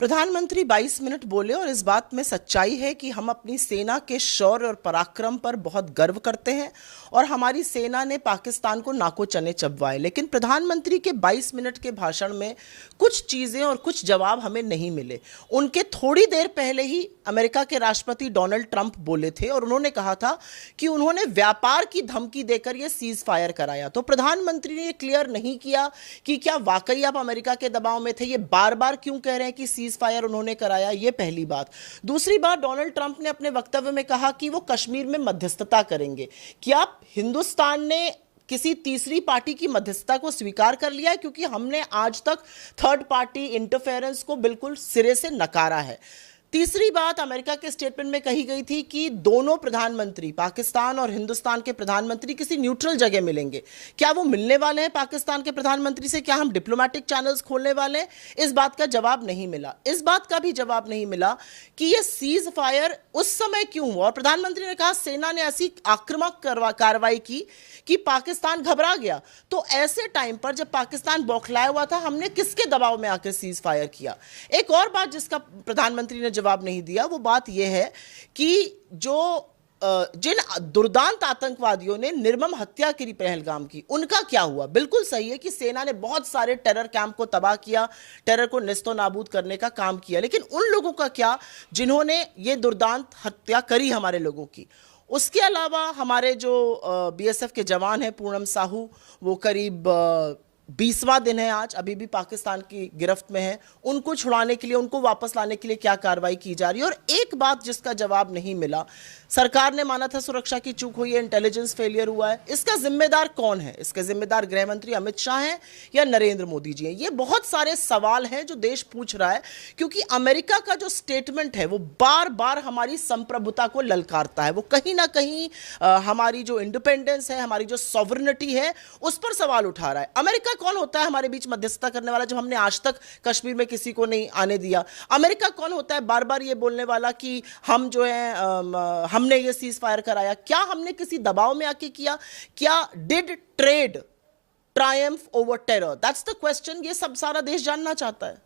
प्रधानमंत्री 22 मिनट बोले और इस बात में सच्चाई है कि हम अपनी सेना के शौर्य और पराक्रम पर बहुत गर्व करते हैं और हमारी सेना ने पाकिस्तान को नाको चने चबवाए। लेकिन प्रधानमंत्री के 22 मिनट के भाषण में कुछ चीज़ें और कुछ जवाब हमें नहीं मिले। उनके थोड़ी देर पहले ही अमेरिका के राष्ट्रपति डोनाल्ड ट्रंप बोले थे और उन्होंने कहा था कि उन्होंने व्यापार की धमकी देकर यह सीज फायर कराया। तो प्रधानमंत्री ने यह क्लियर नहीं किया कि क्या वाकई आप अमेरिका के दबाव में थे। ये बार बार क्यों कह रहे हैं कि सीज फायर उन्होंने कराया, ये पहली बात। दूसरी बात, डोनाल्ड ट्रंप ने अपने वक्तव्य में कहा कि वो कश्मीर में मध्यस्थता करेंगे। क्या हिंदुस्तान ने किसी तीसरी पार्टी की मध्यस्थता को स्वीकार कर लिया है? क्योंकि हमने आज तक थर्ड पार्टी इंटरफेरेंस को बिल्कुल सिरे से नकारा है। तीसरी बात, अमेरिका के स्टेटमेंट में कही गई थी कि दोनों प्रधानमंत्री, पाकिस्तान और हिंदुस्तान के प्रधानमंत्री, किसी न्यूट्रल जगह मिलेंगे। क्या वो मिलने वाले हैं पाकिस्तान के प्रधानमंत्री से? क्या हम डिप्लोमेटिक चैनल्स खोलने वाले हैं? इस बात का जवाब नहीं मिला। इस बात का भी जवाब नहीं मिला कि ये सीज फायर उस समय क्यों हुआ। और प्रधानमंत्री ने कहा सेना ने ऐसी आक्रामक कार्रवाई की कि पाकिस्तान घबरा गया। तो ऐसे टाइम पर जब पाकिस्तान बौखलाया हुआ था, हमने किसके दबाव में आकर सीज फायर किया? एक और बात जिसका प्रधानमंत्री ने जवाब नहीं दिया, वो बात यह है कि जिन दुर्दांत आतंकवादियों ने निर्मम हत्या की पहलगाम की, उनका क्या हुआ? बिल्कुल सही है कि सेना ने बहुत सारे टेरर कैंप को तबाह किया, टेरर को नेस्तो नाबूद करने का काम किया, लेकिन उन लोगों का क्या जिन्होंने ये दुर्दांत हत्या करी हमारे लोगों की? उसके अलावा हमारे जो बीएसएफ के जवान हैं, पूनम साहू, वो करीब 20वां दिन है आज, अभी भी पाकिस्तान की गिरफ्त में है। उनको छुड़ाने के लिए, उनको वापस लाने के लिए क्या कार्रवाई की जा रही है? और एक बात जिसका जवाब नहीं मिला, सरकार ने माना था सुरक्षा की चूक हुई है, इंटेलिजेंस फेलियर हुआ है। इसका जिम्मेदार कौन है? इसके जिम्मेदार गृह मंत्री अमित शाह हैं या नरेंद्र मोदी जी हैं? ये बहुत सारे सवाल हैं जो देश पूछ रहा है, क्योंकि अमेरिका का जो स्टेटमेंट है वो बार बार हमारी संप्रभुता को ललकारता है। वो कहीं ना कहीं हमारी जो इंडिपेंडेंस है, हमारी जो सॉवरेनिटी है, उस पर सवाल उठा रहा है। अमेरिका कौन होता है हमारे बीच मध्यस्थता करने वाला, जब हमने आज तक कश्मीर में किसी को नहीं आने दिया? अमेरिका कौन होता है बार बार ये बोलने वाला कि हम जो है हमने ये सीज फायर कराया? क्या हमने किसी दबाव में आके किया? क्या did trade Triumph over terror? That's the question. ये सब सारा देश जानना चाहता है।